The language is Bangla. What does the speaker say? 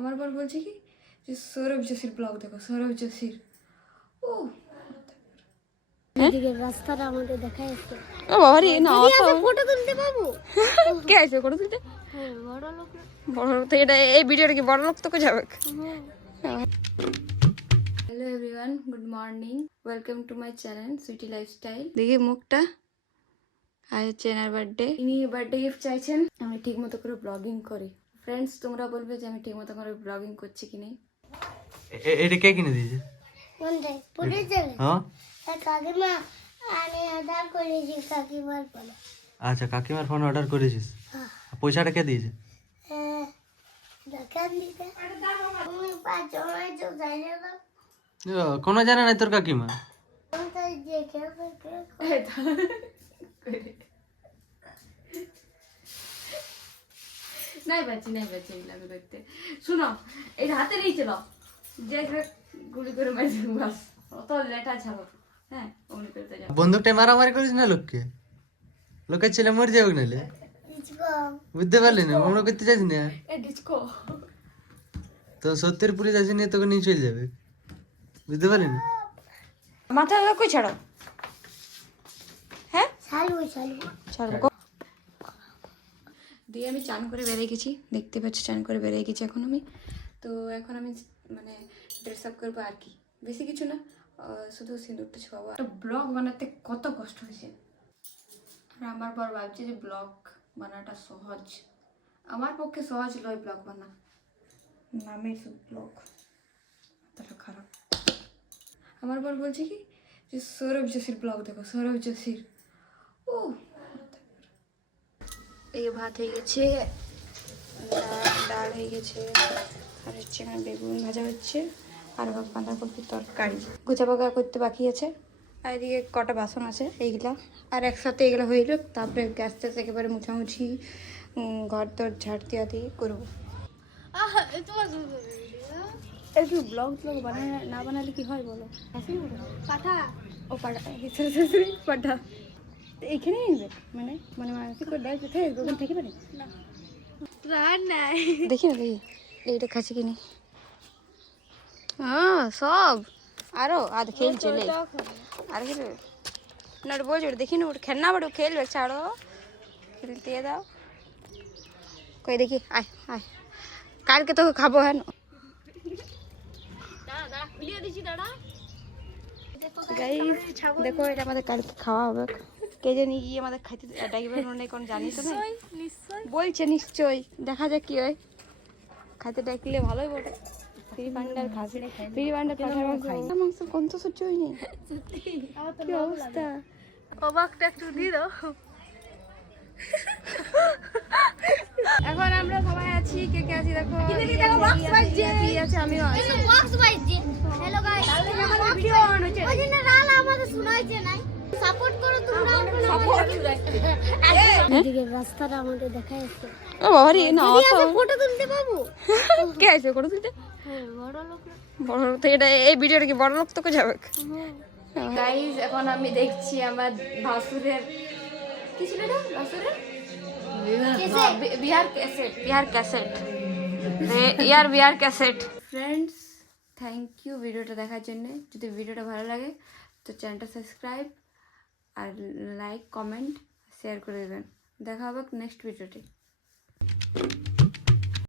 আমার পর বলছে কি যে সৌরভ যোশীর ব্লগ দেখো, সৌরভ যোশীর। ও এদিকে রাস্তাটা আমাদের দেখা যাচ্ছে। ও বাবা রে, না অত ফটো তুলতে পাবো? কে আছে ফটো তুলতে? হ্যাঁ, বড় লোক। বড় লোক তো এটা, এই ভিডিওটা কি বড় লোক তোকে যাবে? Hello everyone, good morning, welcome to my channel Sweety Lifestyle. দেখি মুখটা। আজ হচ্ছে এনার বার্থডে, ইনি বার্থডে গিফট চাইছেন। আমি ঠিক মতো করে ব্লগিং করি। ফ্রেন্ডস, তোমরা বলবে যে আমি ঠিক মতো করে ব্লগিং করছি কি নেই। এটা কে কিনে দিয়েছে? কোনটাই পুলিশ যাবে? হ্যাঁ, কাকিমা আমি আধার করেছি কাকিমার ফোনে। আচ্ছা, কাকিমার ফোন অর্ডার করেছিস? পয়সাটা কে দিয়েছে? দোকান দিতে তুমি 5 তো যাইলে না। কোনো জানে না তোর কাকিমা? কোনটাই দেখে নাই পাচ্ছি এগুলো দেখতে। শুনো, এই হাতে নিয়ে চলো, যে গুলি করে মারি বাস, অত লেটা ছাড়ো। হ্যাঁ, অমনি করতে যাও। বন্দুকটা মারামারি করিস না লোককে, লোকের ছেলে মরে যাবে নাহলে। বুঝতে পারলি না? আমরা করতে যাচ্ছি না তো, সত্যের পুলিশ আসে নিয়ে তোকে নিয়ে চলে যাবে। বুঝতে পারলি না? মাথা কই ছাড়ো। হ্যাঁ, ছাড়বো। দিয়ে আমি চান করে বেরিয়ে গেছি, দেখতে পাচ্ছি চান করে বেরিয়ে গেছি এখন আমি। তো এখন আমি মানে ড্রেস আপ করবো আর কি, বেশি কিছু না, শুধু সিঁদুরটা ছোঁয়াবো। একটা ব্লগ বানাতে কত কষ্ট হয়েছে, আর আমার পর ভাবছি যে ব্লগ বানাটা সহজ। আমার পক্ষে সহজ নয় ব্লগ বানা, নামে শুধু ব্লগ, এতটা খারাপ। আমার পর বলছে কি যে সৌরভ যোশীর ব্লগ দেখো, সৌরভ যোশীর। ও এই ভাত হয়ে গেছে, ডাল হয়ে গেছে, আর হচ্ছে এখানে বেগুন ভাজা হচ্ছে, আর বাঁধাকপির তরকারি। গোছা পাকা করতে বাকি আছে, আর এদিকে কটা বাসন আছে এইগুলা, আর একসাথে এগুলো হইল। তারপরে গ্যাস ট্যাস একেবারে মুছামুছি, ঘর দর ঝাড় দিয়া দিয়ে করবো। একটু ব্লগ না বানালে কি হয় বলো? পাঠা ও পাঠা, পাঠা এইখানে নিবে মানে মানে মানসিক করে দেয় কোথায় দোকান থেকে পারে না রান নাই। দেখি না, দেখি এইটা খাচ্ছি কিনি। হ্যাঁ সব আরো আর খেল চলে আর কি না, ওটা বলছি, ওটা দেখি না, ওটা খেলনা বাড়ি খেলবে, ছাড়ো খেলতে দাও। কই দেখি, আয় আয়, কালকে তোকে খাবো। হ্যাঁ গাইস, দেখো এটা আমাদের কালকে খাওয়া হবে। কে জানি গিয়ে আমাদের খাইতে ডাকবে না, কোন জানি তো না, বলছে নিশ্চয়ই, দেখা যাক কি হয়। খাইতে ডাকলে ভালোই বটে। ফ্রি বান্ডার খাসি, ফ্রি বান্ডার পাঠার মাংস কোন তো সহ্য হয়নি। কি অবস্থা, অবাকটা একটু দিয়ে দাও। এখন আমরা সবাই আছি, কে কে আছি দেখো, আছে আমিও আছি। হ্যালো গাইস, ওই দিন রালা আমাদের শোনাইছে নাই, সাপোর্ট করো তোমরা। এদিকে রাস্তাটা আমাদের দেখা যাচ্ছে। ও বাবা রে, না অত ফটো তুলতে পাবো? কে আছে ফটো তুলতে? হ্যাঁ, বড় লোক। বড় লোক তো এটা, এই ভিডিওটা কি বড় লোক তোকে যাবে? গাইস, এখন আমি দেখছি আমার ভাসুরের কি ছিল এটা, ভাসুরের Bihar cassette, Bihar cassette. Friends, thank you ভিডিওটা দেখার জন্য। যদি ভিডিওটা ভালো লাগে তো চ্যানেলটা সাবস্ক্রাইব আর লাইক কমেন্ট শেয়ার করে দেবেন। দেখা হবে নেক্সট ভিডিওতে।